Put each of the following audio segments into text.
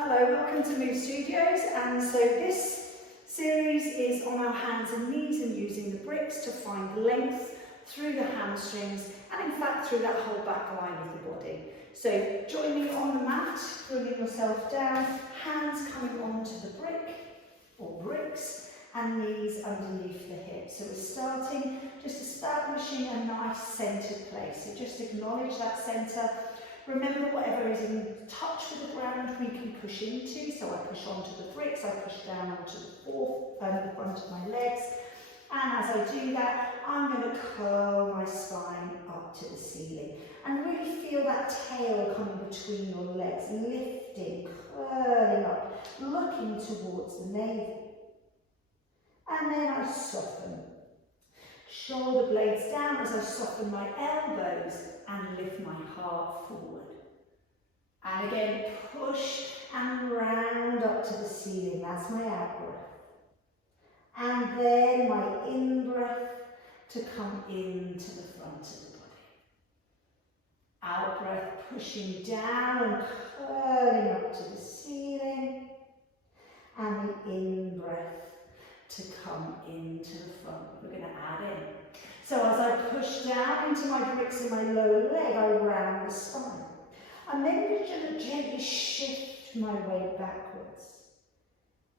Hello, welcome to Move Studios, and so this series is on our hands and knees and using the bricks to find length through the hamstrings and in fact through that whole back line of the body. So join me on the mat, bringing yourself down, hands coming onto the brick or bricks and knees underneath the hips. So we're starting just establishing a nice centred place. So just acknowledge that centre. Remember, whatever is in touch with the ground we can push into. So I push onto the bricks, I push down onto the front of my legs. And as I do that, I'm going to curl my spine up to the ceiling. And really feel that tail coming between your legs, lifting, curling up, looking towards the navel. And then I soften. Shoulder blades down as I soften my elbows and lift my heart forward. And again, push and round up to the ceiling. That's my out breath. And then my in breath to come into the front of the body. Out breath, pushing down and curling up to the ceiling. And the in breath to come into the front. We're going to add in. So as I push down into my bricks in my lower leg, I round the spine. I'm then going to gently shift my weight backwards.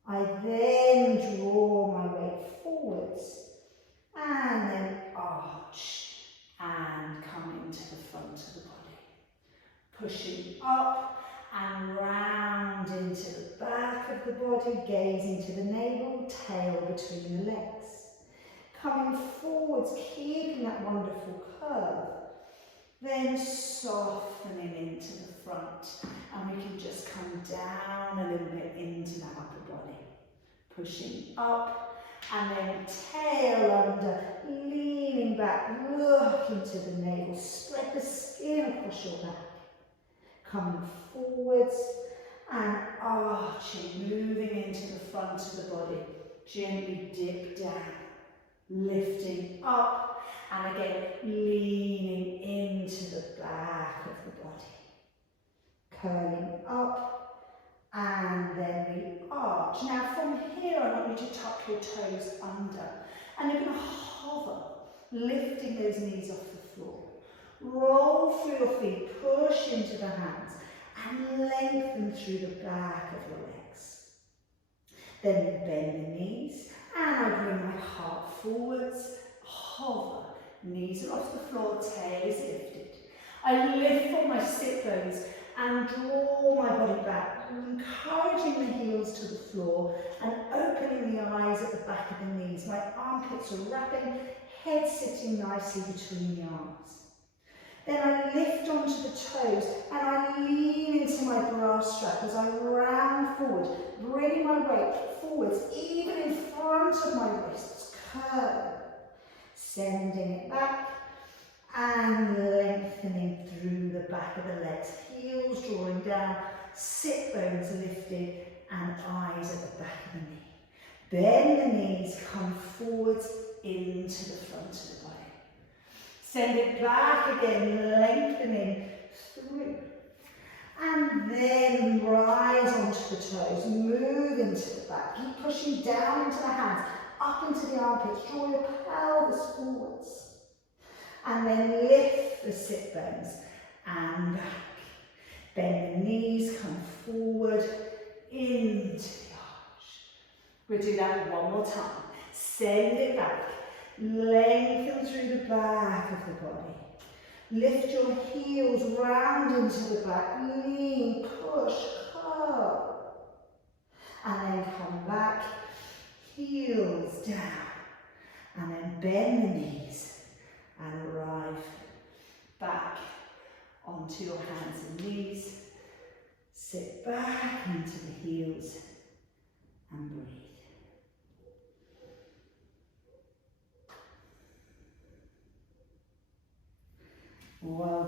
I then draw my weight forwards and then arch and come into the front of the body. Pushing up and round into the back of the body, gazing to the navel, tail between the legs. Coming forwards, keeping that wonderful curve. Then softening into the front. And we can just come down a little bit into that upper body. Pushing up and then tail under, leaning back, looking to the navel. Spread the skin across your back. Coming forwards and arching, moving into the front of the body. Gently dip down, lifting up, and again leaning into the back of the body. Curling up, and then we arch. Now from here I want you to tuck your toes under, and you're going to hover, lifting those knees off the floor. Roll through your feet, push into the hands, and lengthen through the back of your legs. Then you bend the knees, and I bring my heart forwards, hover, knees are off the floor, tail is lifted. I lift from my sit bones and draw my body back, encouraging the heels to the floor and opening the eyes at the back of the knees. My armpits are wrapping, head sitting nicely between the arms. Then I lift onto the toes and I lean into my bra strap as I round forward, bringing my weight forwards, even in front of my wrists, curl, sending it back and lengthening through the back of the legs, heels drawing down, sit bones lifted and eyes at the back of the knee. Bend the knees, come forwards into the front of the body. Send it back again, lengthening through. And then rise onto the toes, move into the back. Keep pushing down into the hands, up into the armpits. Draw your pelvis forwards. And then lift the sit bones and back. Bend the knees, come forward into the arch. We'll do that one more time. Send it back. Lengthen through the back of the body. Lift your heels round into the back. Lean, push, curl. And then come back, heels down. And then bend the knees and arrive back onto your hands and knees. Sit back into the heels and breathe. Well